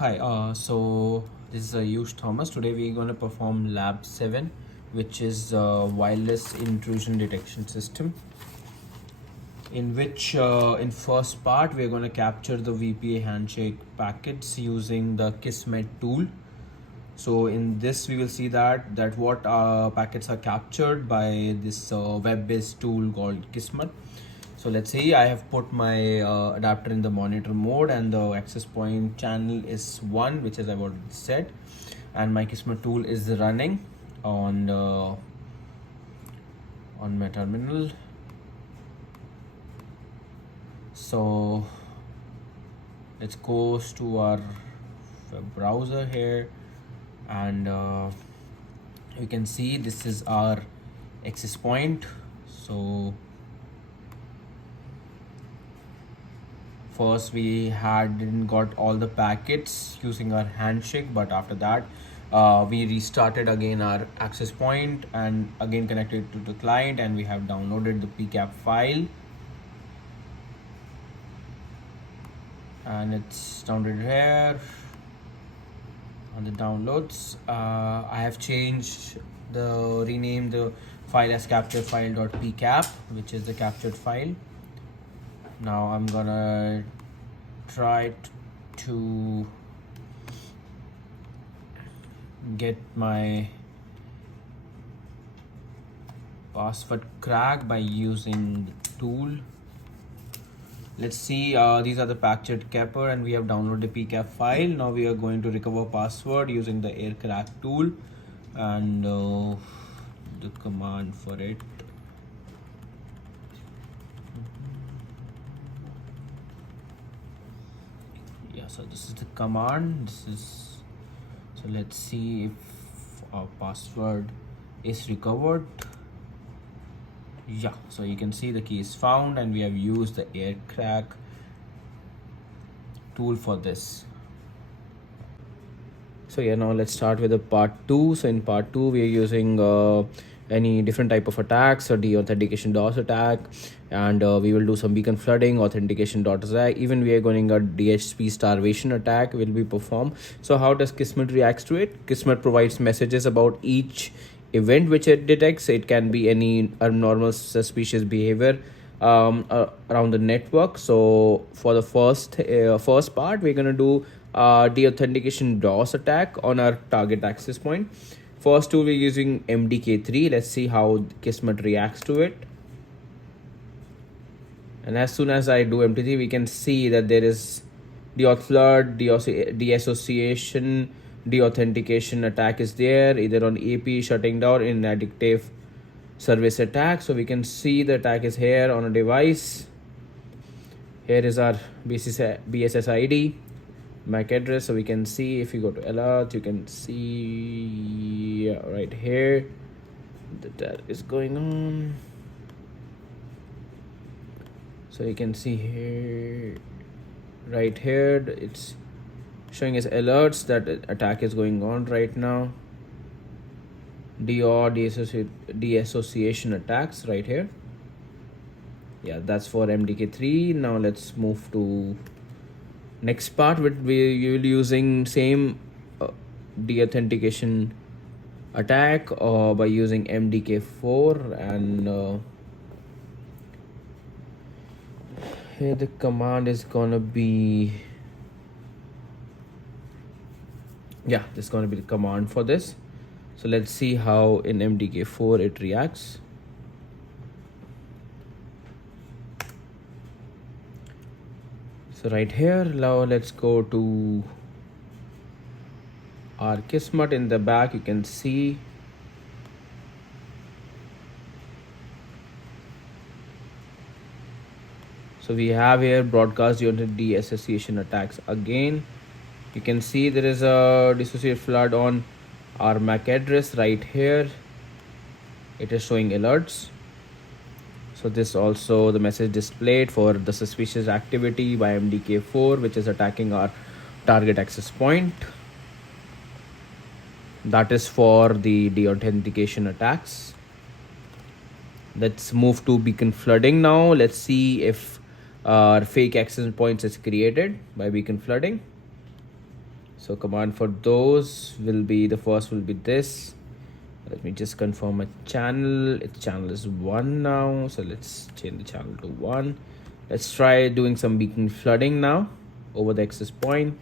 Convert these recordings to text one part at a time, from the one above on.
Hi, so this is Ayush Thomas. Today we're going to perform Lab 7, which is wireless intrusion detection system, in which in first part we're going to capture the VPA handshake packets using the Kismet tool. So in this we will see that what packets are captured by this web-based tool called Kismet. So let's see, I have put my adapter in the monitor mode and the access point channel is 1, which is I've already set, and my Kismet tool is running on my terminal. So let's go to our web browser here, and you can see this is our access point. So first we didn't got all the packets using our handshake, but after that we restarted again our access point and again connected to the client, and we have downloaded the pcap file, and it's downloaded here on the downloads. I have renamed the file as captured file.pcap, which is the captured file. Now I'm gonna try to get my password cracked by using the tool. Let's see, these are the packaged capper and we have downloaded the pcap file. Now we are going to recover password using the air crack tool and the command for it. Yeah, so this is the command. So let's see if our password is recovered. Yeah, so you can see the key is found and we have used the air crack tool for this. So yeah, now let's start with the part 2. So in part 2 we are using any different type of attacks, or deauthentication DOS attack, and we will do some beacon flooding, authentication DOS attack. Even we are going a DHCP starvation attack will be performed. So how does Kismet reacts to it? Kismet provides messages about each event which it detects. It can be any abnormal suspicious behavior around the network. So for the first part we're going to do deauthentication DOS attack on our target access point. First tool we're using MDK3. Let's see how Kismet reacts to it. And as soon as I do MD3, we can see that there is deauth flood, deassociation, deauthentication attack is there, either on AP shutting down, inaddictive service attack. So we can see the attack is here on a device. Here is our BSS ID, MAC address. So we can see, if you go to alert, you can see right here that is going on. So you can see here, right here, it's showing as alerts that attack is going on right now. Deassociation attacks right here. Yeah, that's for MDK3. Now let's move to next part. We will using same deauthentication attack by using MDK4, and here the command is gonna be, yeah, this is gonna be the command for this. So let's see how in MDK4 it reacts. So right here, now let's go to our Kismet. In the back you can see so we have here broadcast deassociation attacks again. You can see there is a dissociative flood on our MAC address right here. It is showing alerts. So this also the message displayed for the suspicious activity by MDK4, which is attacking our target access point. That is for the deauthentication attacks. Let's move to beacon flooding now. Let's see if fake access points is created by beacon flooding. So command for those will be, the first will be this. Let me just confirm a channel. Its channel is 1 now, so let's change the channel to 1. Let's try doing some beacon flooding now over the access point.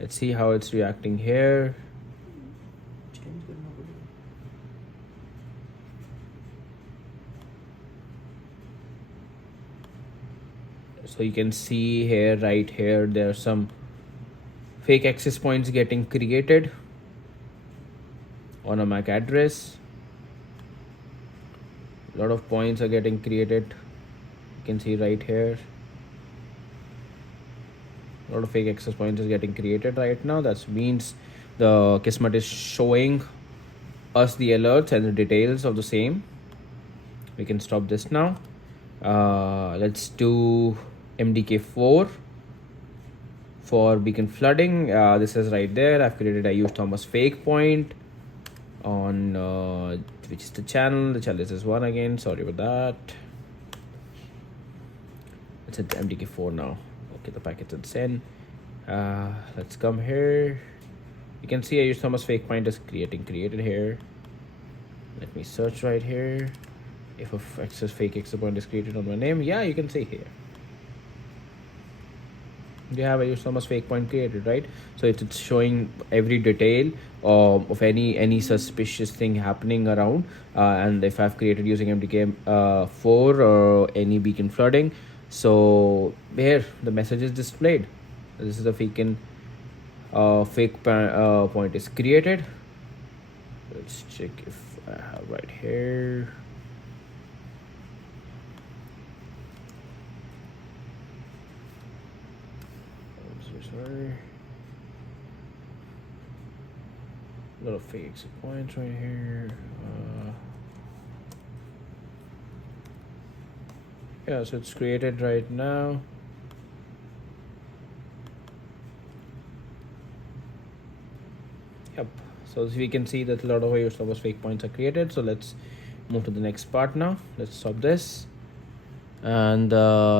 Let's see how it's reacting here. So you can see here, right here, there are some fake access points getting created on a MAC address. A lot of points are getting created. You can see right here. A lot of fake access points is getting created right now. That means the Kismet is showing us the alerts and the details of the same. We can stop this now. Let's do MDK4 for beacon flooding. This is right there. I've created a use Thomas fake point on which is the channel. The channel is 1 again. Sorry about that. It's at MDK4 now. Okay, the packet's in send. Let's come here. You can see a use Thomas fake point is created here. Let me search right here. If a fake access point is created on my name, yeah, you can see here. You have a use Thomas fake point created, right? So it's showing every detail of any suspicious thing happening around. And if I've created using MDK4 or any beacon flooding, so here the message is displayed. This is the fake point is created. Let's check if I have right here. Sorry. A lot of fake exit points right here. Yeah, so it's created right now. Yep. So as we can see that a lot of your servers fake points are created. So let's move to the next part now. Let's stop this. And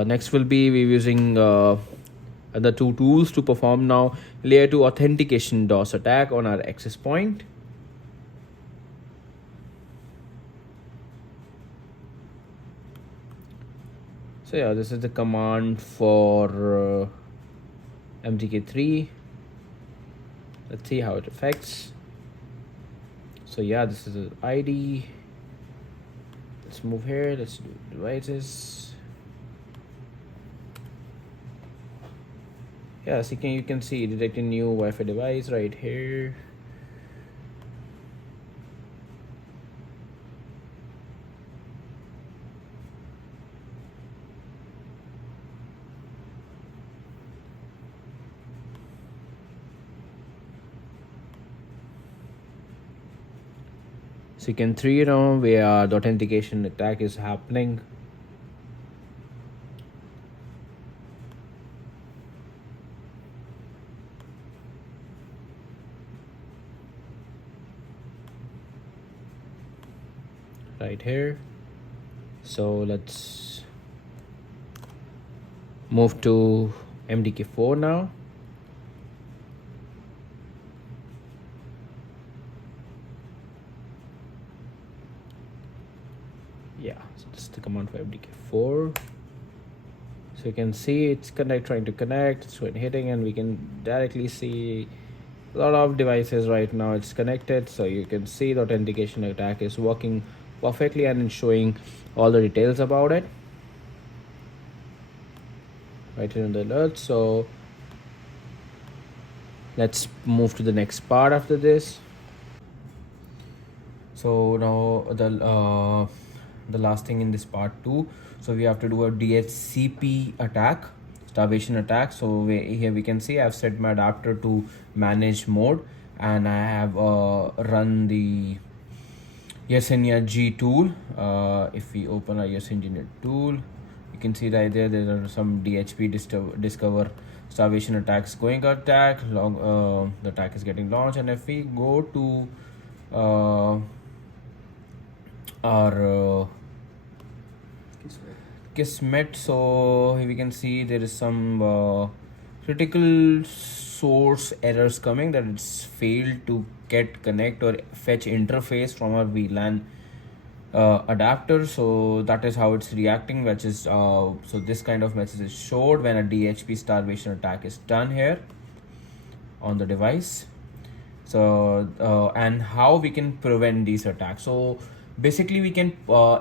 next will be we're using the two tools to perform now layer 2 authentication DOS attack on our access point. So yeah, this is the command for MTK3. Let's see how it affects. So yeah, this is the ID. Let's move here. Let's do devices. Yeah, so you can see detecting new Wi-Fi device right here. So you can see now where the authentication attack is happening. Right here. So let's move to MDK4 now. Yeah, so this is the command for MDK4. So you can see it's trying to connect, it's hitting, and we can directly see a lot of devices right now. It's connected, so you can see the authentication attack is working perfectly and it's showing all the details about it right here in the alert. So let's move to the next part after this. So now the last thing in this part 2, so we have to do a DHCP attack, starvation attack. So here we can see I've set my adapter to manage mode, and I have run the Yersinia G tool. If we open our Yersinia tool, you can see right there are some DHP discover starvation attacks going attack. The attack is getting launched, and if we go to our kismet. So we can see there is some critical source errors coming, that it's failed to get connect or fetch interface from our VLAN adapter. So that is how it's reacting, which is so this kind of message is showed when a DHP starvation attack is done here on the device. So and how we can prevent these attacks. So basically we can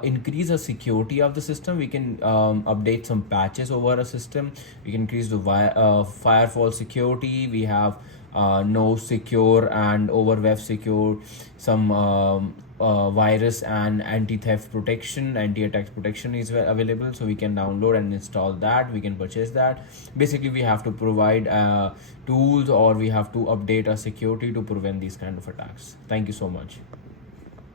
increase the security of the system. We can update some patches over a system. We can increase the firewall security. We have no secure and over web secure, some virus and anti-theft protection, anti-attack protection is available, so we can download and install that. We can purchase that. Basically we have to provide tools, or we have to update our security to prevent these kind of attacks. Thank you so much.